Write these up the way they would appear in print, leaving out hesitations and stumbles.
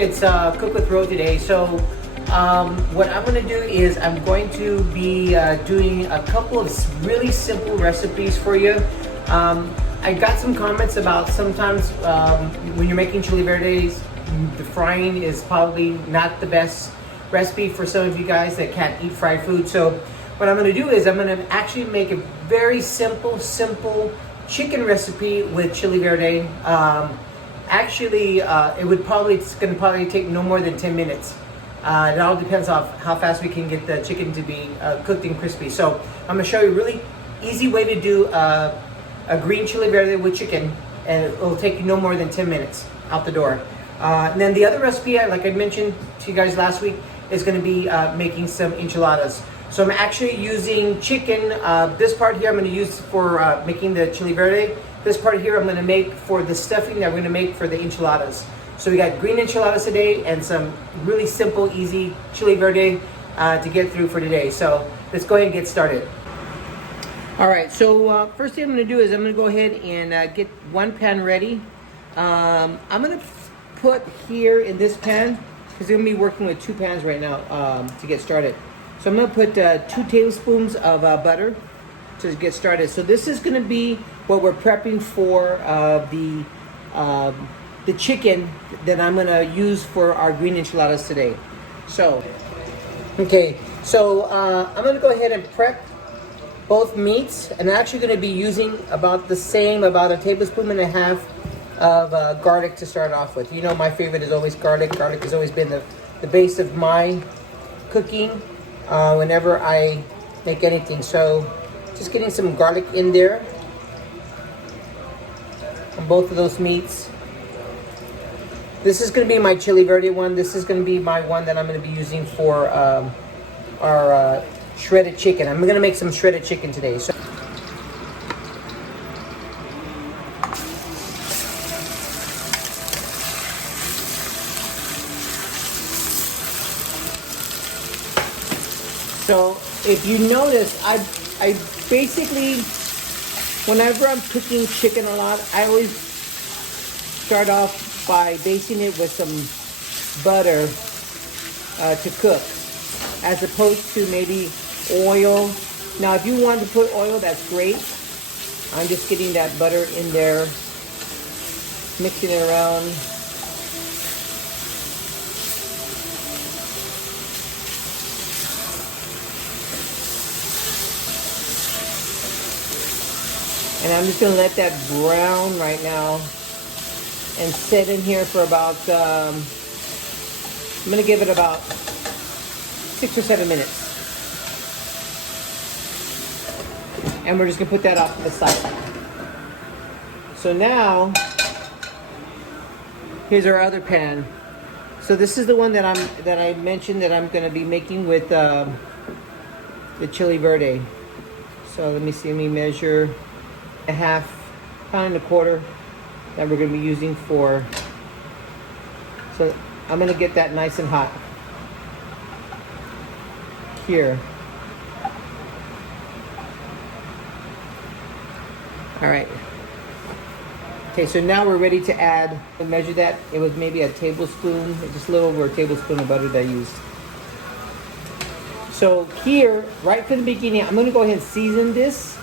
It's Cook with Ro today. So what I'm going to do is I'm going to be doing a couple of really simple recipes for you. I got some comments about sometimes when you're making chili verdes, the frying is probably not the best recipe for some of you guys that can't eat fried food. So what I'm going to do is I'm going to actually make a very simple chicken recipe with chili verde. Actually, it's going to probably take no more than 10 minutes. It all depends on how fast we can get the chicken to be cooked and crispy. So I'm going to show you a really easy way to do a green chili verde with chicken, and it will take you no more than 10 minutes out the door. And then the other recipe, like I mentioned to you guys last week, is going to be making some enchiladas. So I'm actually using chicken. This part here I'm going to use for making the chili verde. This part here I'm going to make for the stuffing that we're going to make for the enchiladas. So we got green enchiladas today and some really simple, easy chili verde to get through for today. So let's go ahead and get started. All right, so first thing I'm going to do is I'm going to go ahead and get one pan ready. I'm going to put here in this pan, because I'm going to be working with two pans right now to get started. So I'm going to put 2 tablespoons of butter to get started. So this is going to be what we're prepping for the chicken that I'm going to use for our green enchiladas today. So, okay, so I'm going to go ahead and prep both meats, and I'm actually going to be using about a tablespoon and a half of garlic to start off with. You know, my favorite is always garlic. Garlic has always been the base of my cooking whenever I make anything. So just getting some garlic in there on both of those meats. This is going to be my chili verde one. This is going to be my one that I'm going to be using for our shredded chicken. I'm going to make some shredded chicken today. So if you notice, I basically, whenever I'm cooking chicken a lot, I always start off by basting it with some butter to cook, as opposed to maybe oil. Now, if you want to put oil, that's great. I'm just getting that butter in there, mixing it around. And I'm just going to let that brown right now and sit in here for about, I'm going to give it about 6 or 7 minutes. And we're just going to put that off to the side. So now, here's our other pan. So this is the one that I mentioned that I'm going to be making with the chili verde. So let me measure a half pound and a quarter that we're going to be using for. So I'm going to get that nice and hot here. All right. Okay, so now we're ready to add, measure that. It was maybe a tablespoon, just a little over a tablespoon of butter that I used. So here, right from the beginning, I'm going to go ahead and season this.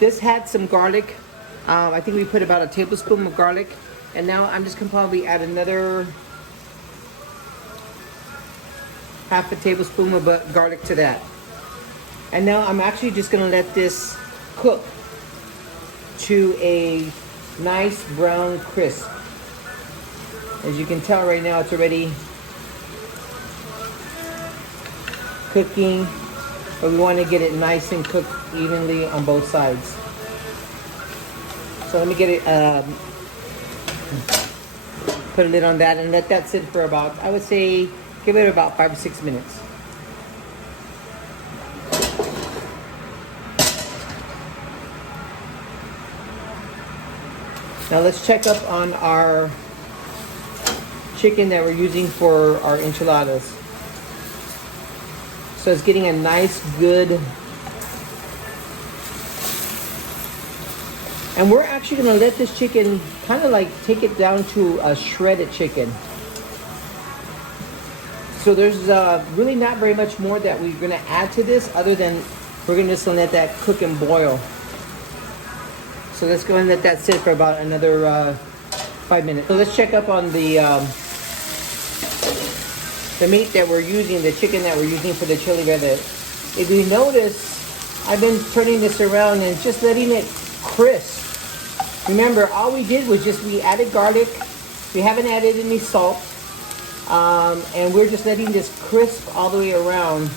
This had some garlic. I think we put about a tablespoon of garlic. And now I'm just going to probably add another half a tablespoon of garlic to that. And now I'm actually just going to let this cook to a nice brown crisp. As you can tell right now, it's already cooking. But we want to get it nice and cooked evenly on both sides. So let me get it, put a lid on that and let that sit for about, I would say, give it about 5 or 6 minutes. Now let's check up on our chicken that we're using for our enchiladas. So it's getting a nice, good, and we're actually going to let this chicken kind of like take it down to a shredded chicken. So there's really not very much more that we're gonna add to this other than we're gonna just let that cook and boil. So let's go and let that sit for about another 5 minutes. So let's check up on the meat that we're using, the chicken that we're using for the Chile Verde. If you notice, I've been turning this around and just letting it crisp. Remember, all we did was we added garlic. We haven't added any salt. And we're just letting this crisp all the way around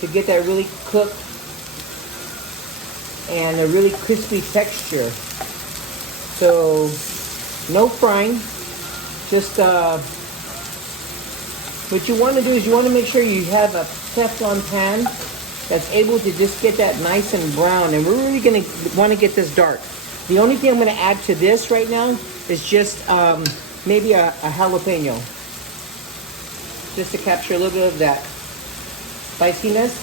to get that really cooked and a really crispy texture. So no frying, just what you want to do is you want to make sure you have a Teflon pan that's able to just get that nice and brown, and we're really going to want to get this dark. The only thing I'm going to add to this right now is just maybe a jalapeño, just to capture a little bit of that spiciness.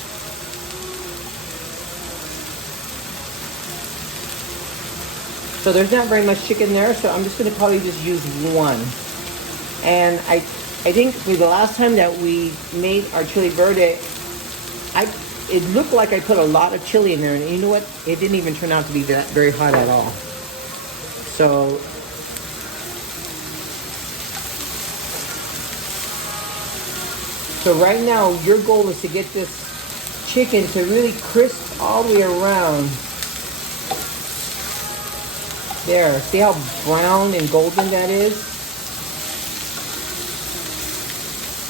So there's not very much chicken there, so I'm just going to probably just use one. And I think for the last time that we made our Chile Verde, it looked like I put a lot of chili in there, and you know what? It didn't even turn out to be that very hot at all. So right now, your goal is to get this chicken to really crisp all the way around. There, see how brown and golden that is?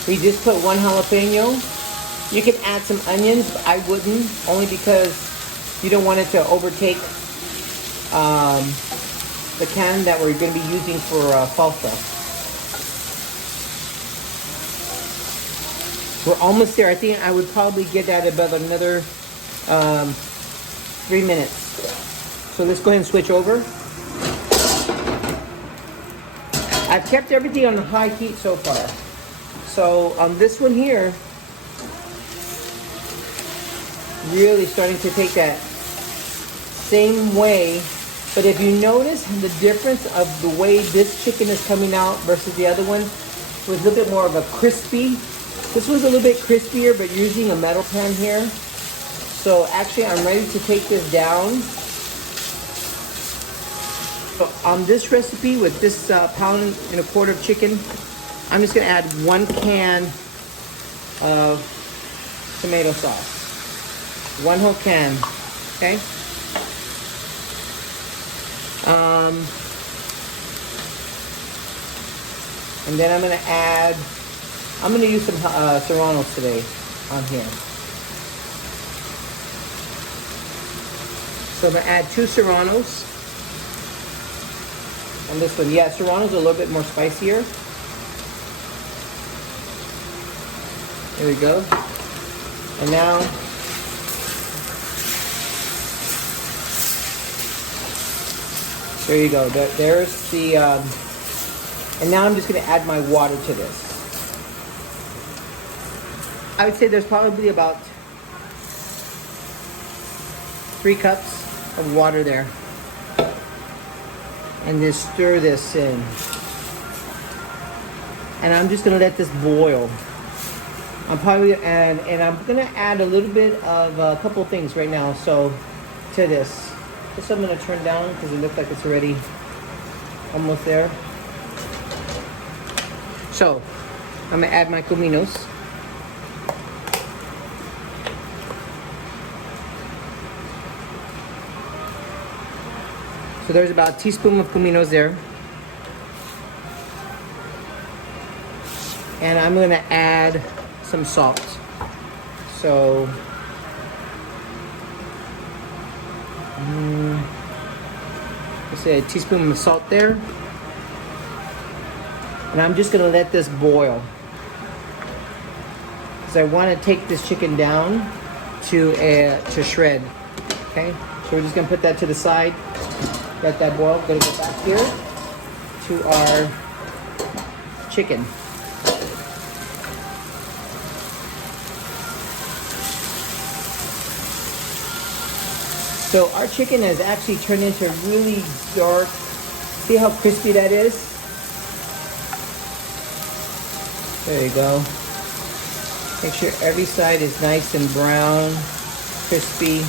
We just put one jalapeno. You can add some onions, but I wouldn't, only because you don't want it to overtake the can that we're going to be using for salsa. We're almost there. I think I would probably get that about another 3 minutes. So let's go ahead and switch over. I've kept everything on high heat so far. So on this one here, really starting to take that same way. But if you notice the difference of the way this chicken is coming out versus the other one, was a little bit more of a crispy. This was a little bit crispier, but using a metal pan here. So actually I'm ready to take this down. So on this recipe with this pound and a quarter of chicken, I'm just gonna add 1 can of tomato sauce. 1 whole can, okay? And then I'm gonna use some serranos today on here. So I'm gonna add 2 serranos on this one. Yeah, serranos are a little bit more spicier. There we go. And now, there you go. There's the, and now I'm just gonna add my water to this. I would say there's probably about 3 cups of water there. And just stir this in. And I'm just gonna let this boil. I'm probably and I'm gonna add a little bit of a couple things right now. So to this, this I'm gonna turn down because it looks like it's already almost there. So I'm gonna add my cominos. So there's about a teaspoon of cominos there. And I'm gonna add some salt. So let's say a teaspoon of salt there. And I'm just gonna let this boil, because I want to take this chicken down to shred. Okay, so we're just gonna put that to the side. Let that boil. Gonna go back here to our chicken. So our chicken has actually turned into really dark. See how crispy that is? There you go. Make sure every side is nice and brown, crispy.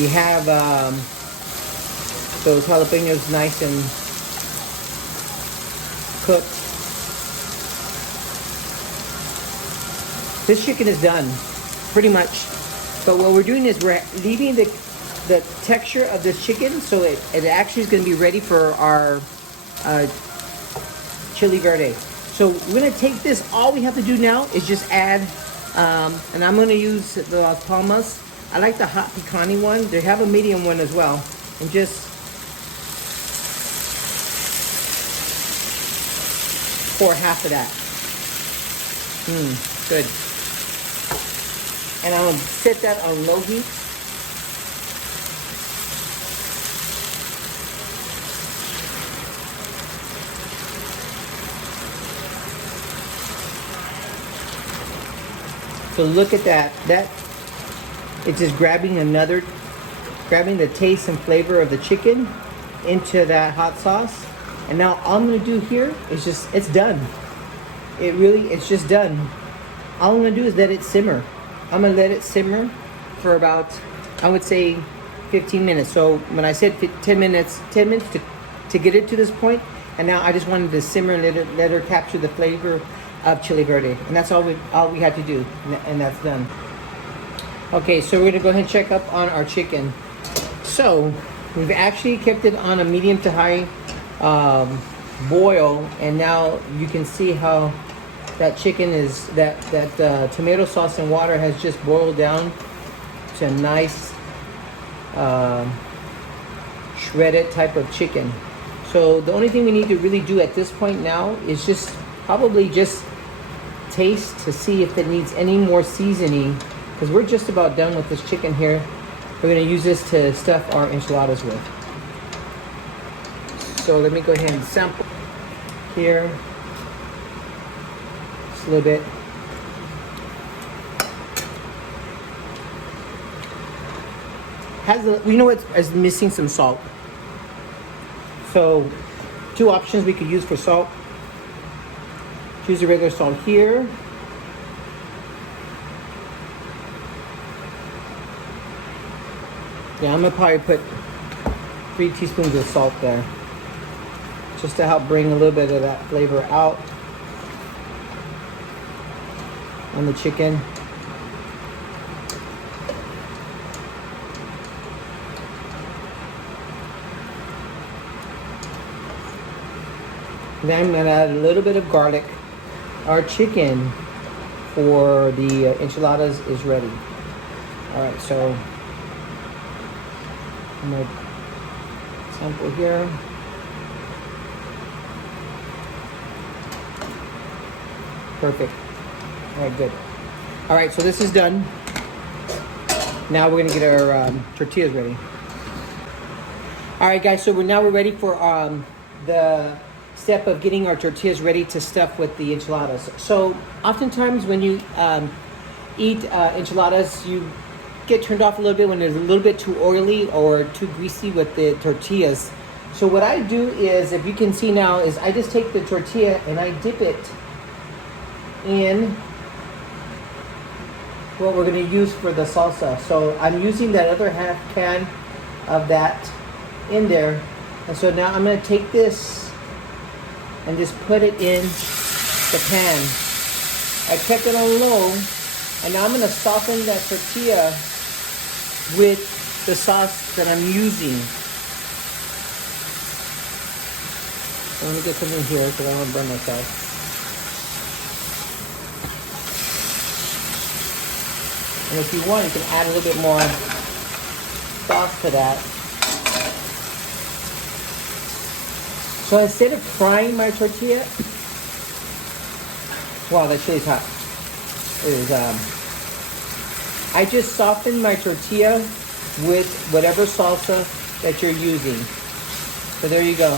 You have those jalapeños nice and cooked. This chicken is done, pretty much. But what we're doing is we're leaving the texture of this chicken, so it actually is going to be ready for our Chile Verde. So we're going to take this. All we have to do now is just add, and I'm going to use the Las Palmas. I like the hot picante one. They have a medium one as well. And just pour half of that. Good. And I'll set that on low heat. So look at that. It's just grabbing the taste and flavor of the chicken into that hot sauce. And now all I'm gonna do here is it's done. It's just done. All I'm gonna do is let it simmer. I'm gonna let it simmer for about, I would say 15 minutes. So when I said 10 minutes to get it to this point, and now I just wanted to simmer and let her capture the flavor of Chile Verde. And that's all we had to do, and that's done. Okay, so we're gonna go ahead and check up on our chicken. So we've actually kept it on a medium to high boil, and now you can see how that chicken is, that tomato sauce and water has just boiled down to a nice shredded type of chicken. So the only thing we need to really do at this point now is probably just taste to see if it needs any more seasoning, because we're just about done with this chicken here. We're going to use this to stuff our enchiladas with. So let me go ahead and sample here. Just a little bit. You know what is missing? Some salt. So 2 options we could use for salt. Use the regular salt here. Yeah, I'm gonna probably put 3 teaspoons of salt there, just to help bring a little bit of that flavor out on the chicken. Then I'm gonna add a little bit of garlic. Our chicken for the enchiladas is ready. All right, so I'm gonna sample here. Perfect. All right, good. All right, so this is done. Now we're gonna get our tortillas ready. All right, guys, so we're ready for the step of getting our tortillas ready to stuff with the enchiladas. So oftentimes when you eat enchiladas, you get turned off a little bit when it's a little bit too oily or too greasy with the tortillas. So what I do is, if you can see now, is I just take the tortilla and I dip it in what we're going to use for the salsa. So I'm using that other half can of that in there. And so now I'm going to take this and just put it in the pan. I kept it on low, and now I'm gonna soften that tortilla with the sauce that I'm using. So let me get something here because I don't want to burn myself. And if you want, you can add a little bit more sauce to that. So instead of frying my tortilla, wow, that chili's hot. It is, I just soften my tortilla with whatever salsa that you're using. So there you go.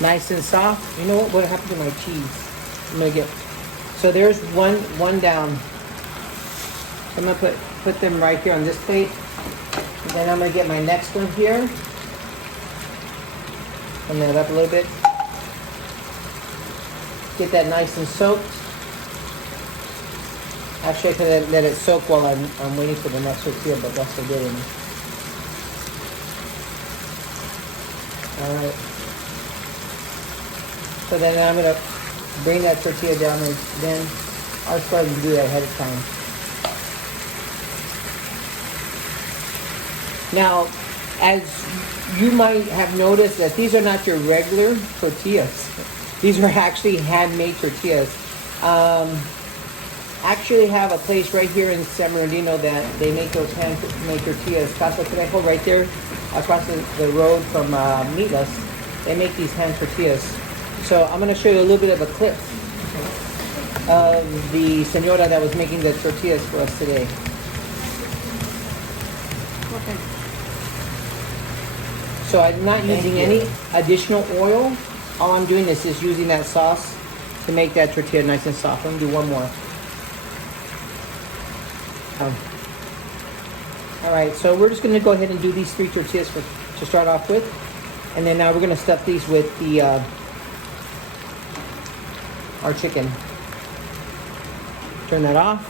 Nice and soft. You know what happened to my cheese? I'm gonna get, so there's one down. So I'm gonna put them right here on this plate. And then I'm gonna get my next one here. Turn that up a little bit. Get that nice and soaked. Actually, I could let it soak while I'm waiting for the next tortilla, but that's so good. All right. So then I'm gonna bring that tortilla down, and then I'll start to do that ahead of time. Now, as you might have noticed, that these are not your regular tortillas. These are actually handmade tortillas. Actually have a place right here in San Bernardino that they make those handmade tortillas. Casa Trejo, right there across the road from Milas. They make these hand tortillas. So I'm going to show you a little bit of a clip of the señora that was making the tortillas for us today. Okay. So I'm not using any additional oil. All I'm doing is just using that sauce to make that tortilla nice and soft. I'm going to do one more. All right, so we're just going to go ahead and do these 3 tortillas to start off with. And then now we're going to stuff these with the our chicken. Turn that off.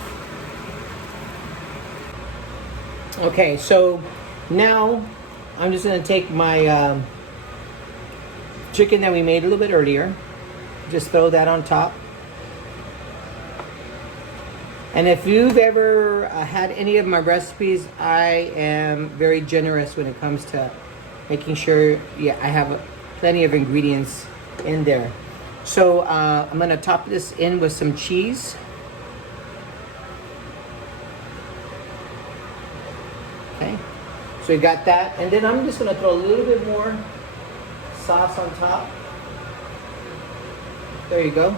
Okay, so now I'm just going to take my chicken that we made a little bit earlier. Just throw that on top. And if you've ever had any of my recipes, I am very generous when it comes to making sure, I have plenty of ingredients in there. So I'm gonna top this in with some cheese. Okay, so you got that. And then I'm just gonna throw a little bit more sauce on top. There you go.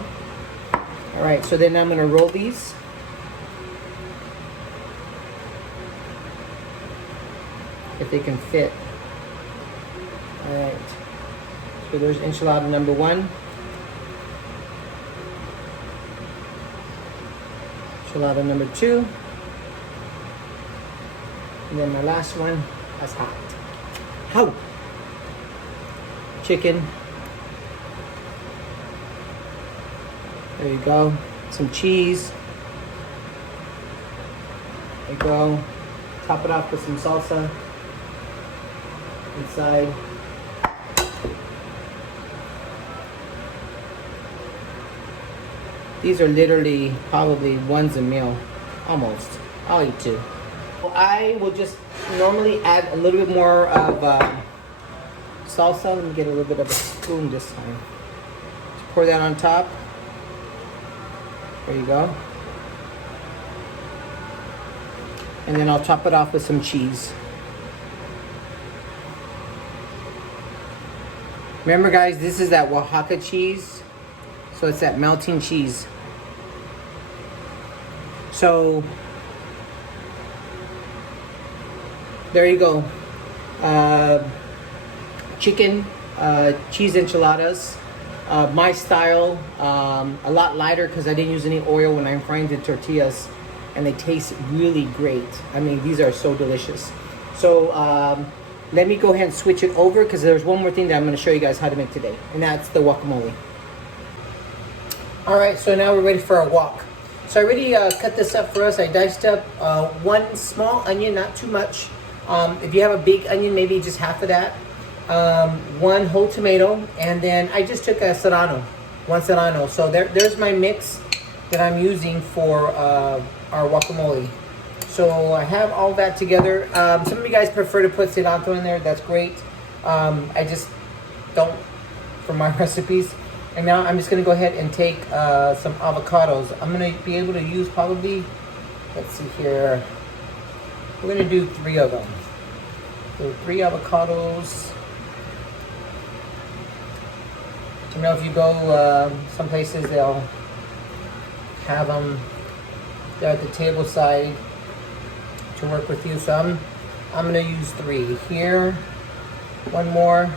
All right, so then I'm gonna roll these. If they can fit. All right. So there's enchilada number 1. Enchilada number 2. And then my last one, that's hot. How? Chicken. There you go. Some cheese. There you go. Top it off with some salsa inside. These are literally probably one's a meal, almost. I'll eat 2. I will just normally add a little bit more of salsa. Let me get a little bit of a spoon this time. Just pour that on top. There you go. And then I'll top it off with some cheese. Remember guys, this is that Oaxaca cheese. So it's that melting cheese. So, there you go. Chicken, cheese enchiladas. My style, a lot lighter because I didn't use any oil when I'm frying the tortillas. And they taste really great. I mean, these are so delicious. So, let me go ahead and switch it over because there's one more thing that I'm going to show you guys how to make today. And that's the guacamole. All right, so now we're ready for our guac. So I already cut this up for us. I diced up 1 small onion, not too much. If you have a big onion, maybe just half of that. 1 whole tomato. And then I just took a serrano, 1 serrano. So there's my mix that I'm using for our guacamole. So I have all that together. Some of you guys prefer to put cilantro in there. That's great. I just don't for my recipes. And now I'm just going to go ahead and take some avocados. I'm going to be able to use probably, let's see here. We're going to do 3 of them. So 3 avocados. You know, if you go some places, they'll have them there at the table side to work with you. So I'm going to use 3 here. 1 more.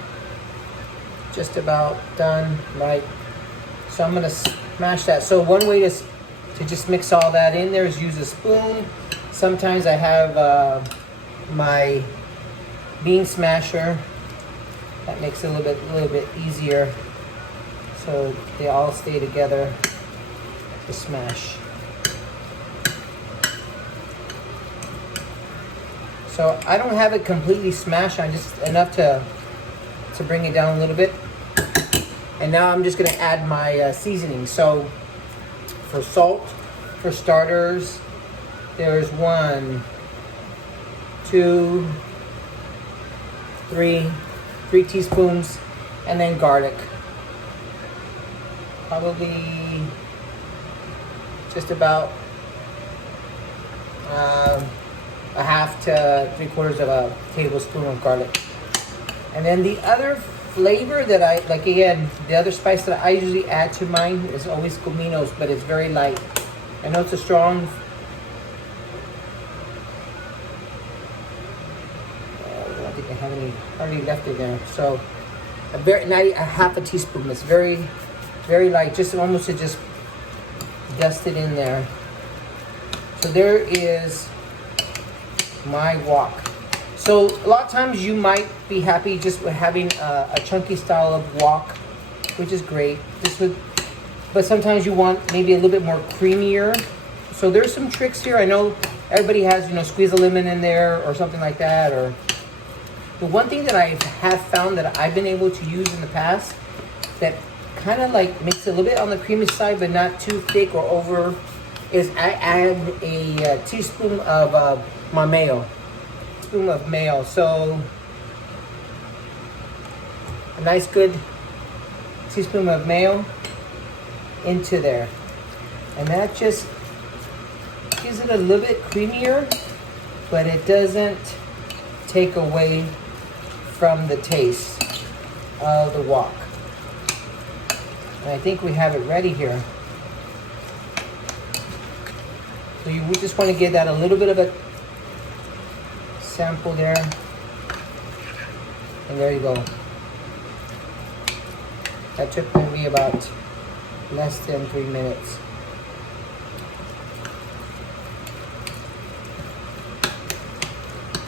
Just about done, right? So I'm going to smash that. So one way to just mix all that in there is use a spoon. Sometimes I have my bean smasher. That makes it a little bit easier, so they all stay together to smash. So I don't have it completely smashed, I just enough to bring it down a little bit. And now I'm just gonna add my seasoning. So for salt, for starters, there's 1, 2, 3 teaspoons, and then garlic. Probably just about a half to 3/4 of a tablespoon of garlic. And then the other flavor that I like, again, the other spice that I usually add to mine is always cominos, but it's very light. I know it's a strong. I don't think I have any hardly left in there. So not a half a teaspoon. It's very, very light. Just almost to just dust it in there. So there is my wok. So a lot of times you might be happy just with having a chunky style of wok, which is great. But sometimes you want maybe a little bit more creamier. So there's some tricks here. I know everybody has, squeeze a lemon in there or something like that. Or the one thing that I have found that I've been able to use in the past that kind of like makes it a little bit on the creamy side, but not too thick or over, is I add a teaspoon of my MAYO. Spoon of MAYO. So a nice good teaspoon of MAYO into there, and that just gives it a little bit creamier, but it doesn't take away from the taste of the wok. And I think we have it ready here. So you just want to give that a little bit of a sample there, and there you go. That took maybe about less than 3 minutes.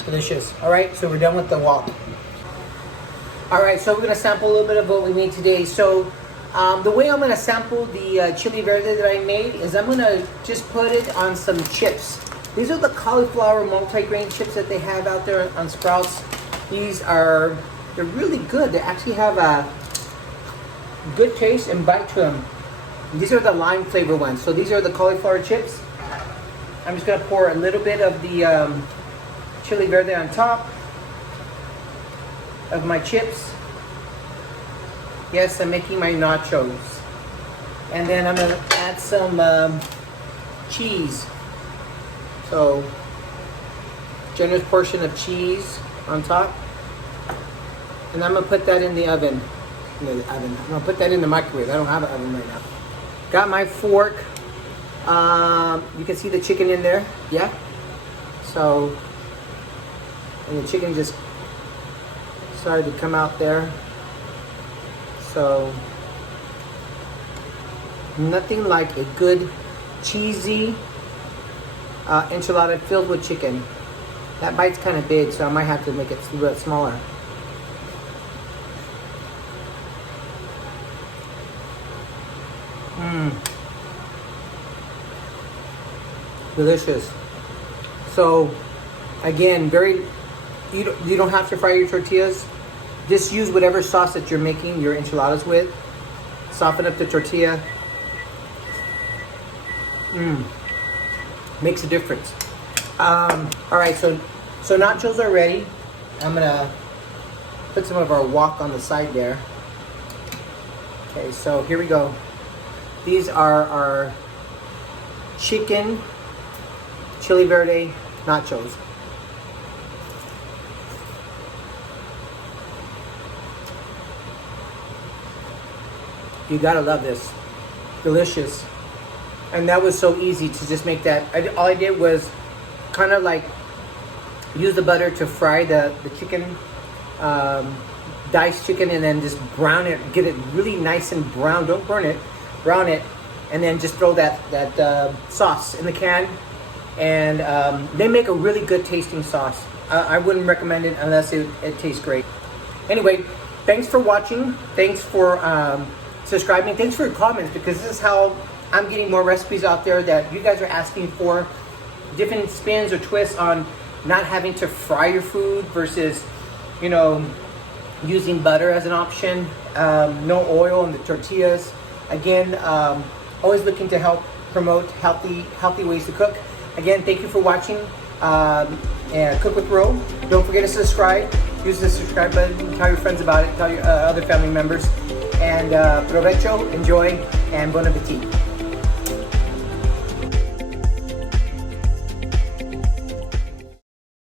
Delicious. All right, so we're done with the wok. All right, so we're gonna sample a little bit of what we made today. So the way I'm gonna sample the Chile Verde that I made is I'm gonna just put it on some chips. These are the cauliflower multi-grain chips that they have out there on Sprouts. They're really good. They actually have a good taste and bite to them. These are the lime flavor ones. So these are the cauliflower chips. I'm just gonna pour a little bit of the Chile Verde on top of my chips. Yes, I'm making my nachos. And then I'm gonna add some cheese. So, generous portion of cheese on top. And I'm gonna put that in the oven. I'm gonna put that in the microwave. I don't have an oven right now. Got my fork. You can see the chicken in there. Yeah. So, and the chicken just started to come out there. So, nothing like a good cheesy enchilada filled with chicken. That bite's kind of big, so I might have to make it a little bit smaller. Delicious. So, again, you don't have to fry your tortillas. Just use whatever sauce that you're making your enchiladas with. Soften up the tortilla. Makes a difference. All right, so nachos are ready. I'm gonna put some of our wok on the side there. Okay, so here we go. These are our chicken Chile Verde nachos. You gotta love this. Delicious. And that was so easy to just make that. All I did was kind of like use the butter to fry the chicken, diced chicken, and then just brown it, get it really nice and brown. Don't burn it, brown it, and then just throw that sauce in the can. And they make a really good tasting sauce. I wouldn't recommend it unless it tastes great. Anyway, thanks for watching. Thanks for subscribing. Thanks for your comments, because this is how I'm getting more recipes out there that you guys are asking for. Different spins or twists on not having to fry your food versus, you know, using butter as an option. No oil in the tortillas. Again, always looking to help promote healthy ways to cook. Again, thank you for watching. And Cook with Ro. Don't forget to subscribe. Use the subscribe button. Tell your friends about it. Tell your other family members. And provecho, enjoy, and bon appetit.